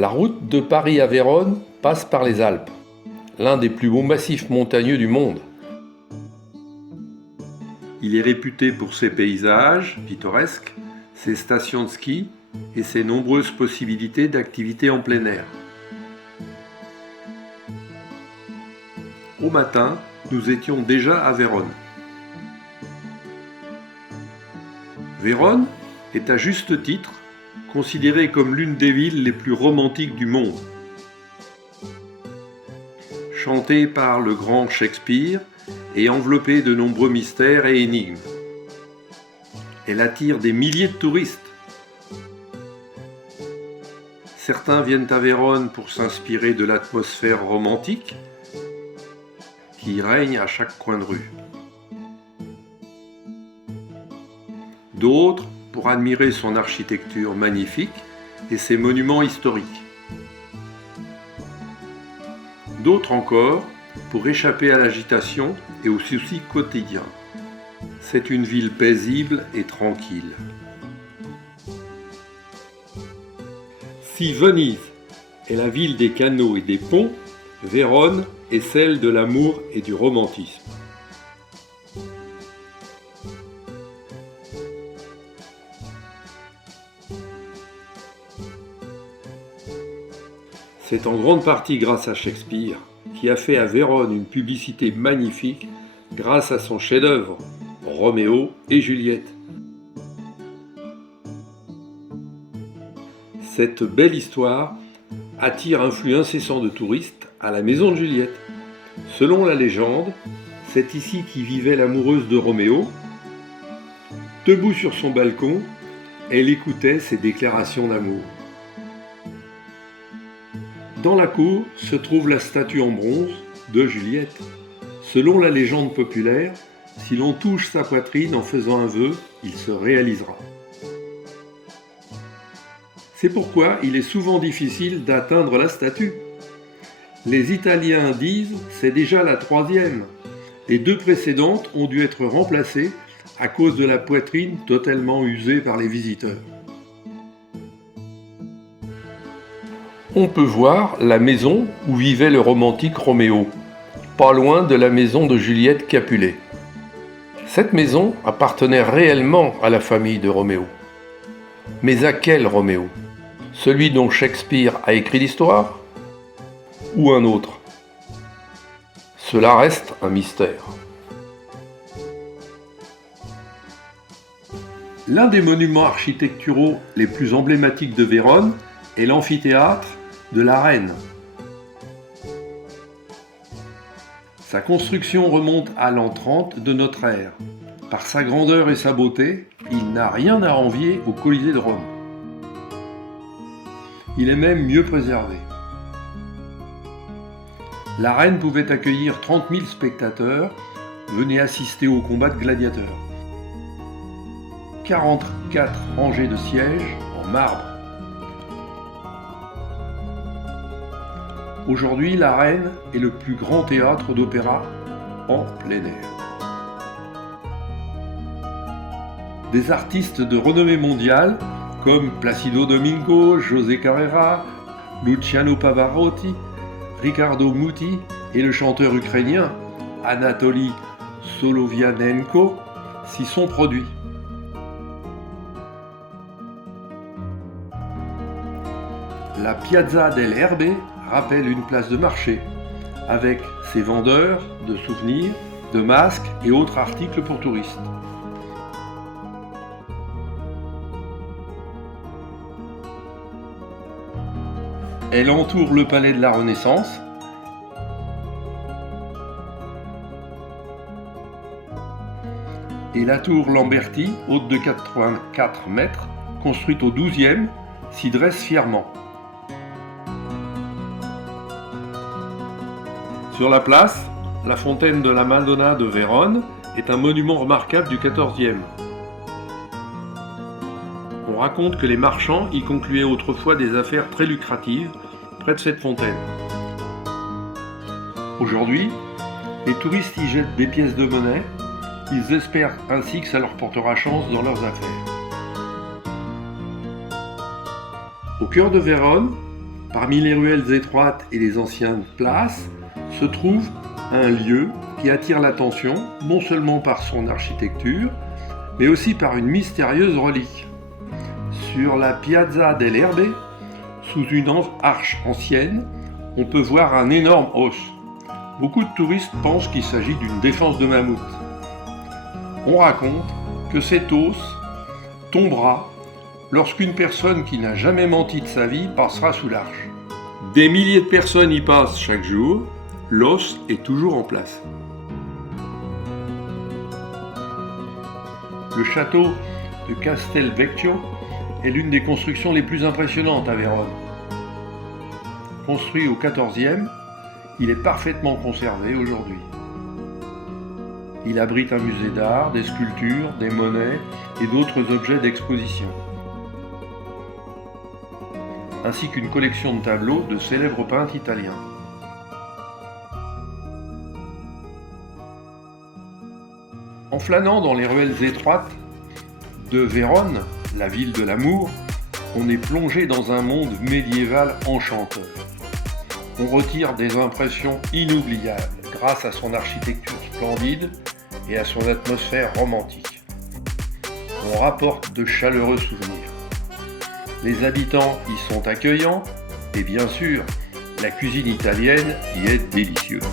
La route de Paris à Vérone passe par les Alpes, l'un des plus beaux massifs montagneux du monde. Il est réputé pour ses paysages pittoresques, ses stations de ski et ses nombreuses possibilités d'activités en plein air. Au matin, nous étions déjà à Vérone. Vérone est à juste titre considérée comme l'une des villes les plus romantiques du monde. Chantée par le grand Shakespeare et enveloppée de nombreux mystères et énigmes. Elle attire des milliers de touristes. Certains viennent à Vérone pour s'inspirer de l'atmosphère romantique qui règne à chaque coin de rue. D'autres pour admirer son architecture magnifique et ses monuments historiques. D'autres encore pour échapper à l'agitation et aux soucis quotidiens. C'est une ville paisible et tranquille. Si Venise est la ville des canaux et des ponts, Vérone est celle de l'amour et du romantisme. C'est en grande partie grâce à Shakespeare, qui a fait à Vérone une publicité magnifique grâce à son chef-d'œuvre, Roméo et Juliette. Cette belle histoire attire un flux incessant de touristes à la maison de Juliette. Selon la légende, c'est ici qu'y vivait l'amoureuse de Roméo. Debout sur son balcon, elle écoutait ses déclarations d'amour. Dans la cour se trouve la statue en bronze de Juliette. Selon la légende populaire, si l'on touche sa poitrine en faisant un vœu, il se réalisera. C'est pourquoi il est souvent difficile d'atteindre la statue. Les Italiens disent c'est déjà la 3e. Les 2 précédentes ont dû être remplacées à cause de la poitrine totalement usée par les visiteurs. On peut voir la maison où vivait le romantique Roméo, pas loin de la maison de Juliette Capulet. Cette maison appartenait réellement à la famille de Roméo. Mais à quel Roméo ? Celui dont Shakespeare a écrit l'histoire ? Ou un autre ? Cela reste un mystère. L'un des monuments architecturaux les plus emblématiques de Vérone est l'amphithéâtre de la Reine. Sa construction remonte à l'an 30 de notre ère. Par sa grandeur et sa beauté, il n'a rien à envier au Colisée de Rome. Il est même mieux préservé. La Reine pouvait accueillir 30 000 spectateurs venus assister au combat de gladiateurs. 44 rangées de sièges en marbre. Aujourd'hui, la Reine est le plus grand théâtre d'opéra en plein air. Des artistes de renommée mondiale comme Placido Domingo, José Carrera, Luciano Pavarotti, Riccardo Muti et le chanteur ukrainien Anatoly Solovianenko s'y sont produits. La Piazza del Erbe rappelle une place de marché, avec ses vendeurs de souvenirs, de masques et autres articles pour touristes. Elle entoure le palais de la Renaissance et la tour Lamberti, haute de 84 mètres, construite au XIIe, s'y dresse fièrement. Sur la place, la fontaine de la Madonna de Vérone est un monument remarquable du XIVe. On raconte que les marchands y concluaient autrefois des affaires très lucratives près de cette fontaine. Aujourd'hui, les touristes y jettent des pièces de monnaie, ils espèrent ainsi que ça leur portera chance dans leurs affaires. Au cœur de Vérone, Parmi les ruelles étroites et les anciennes places se trouve un lieu qui attire l'attention non seulement par son architecture, mais aussi par une mystérieuse relique. Sur la Piazza del Erbe, sous une arche ancienne, on peut voir un énorme os. Beaucoup de touristes pensent qu'il s'agit d'une défense de mammouth. On raconte que cet os tombera lorsqu'une personne qui n'a jamais menti de sa vie passera sous l'arche. Des milliers de personnes y passent chaque jour, l'os est toujours en place. Le château de Castelvecchio est l'une des constructions les plus impressionnantes à Vérone. Construit au XIVe, il est parfaitement conservé aujourd'hui. Il abrite un musée d'art, des sculptures, des monnaies et d'autres objets d'exposition, ainsi qu'une collection de tableaux de célèbres peintres italiens. En flânant dans les ruelles étroites de Vérone, la ville de l'amour, on est plongé dans un monde médiéval enchanteur. On retire des impressions inoubliables grâce à son architecture splendide et à son atmosphère romantique. On rapporte de chaleureux souvenirs. Les habitants y sont accueillants et bien sûr, la cuisine italienne y est délicieuse.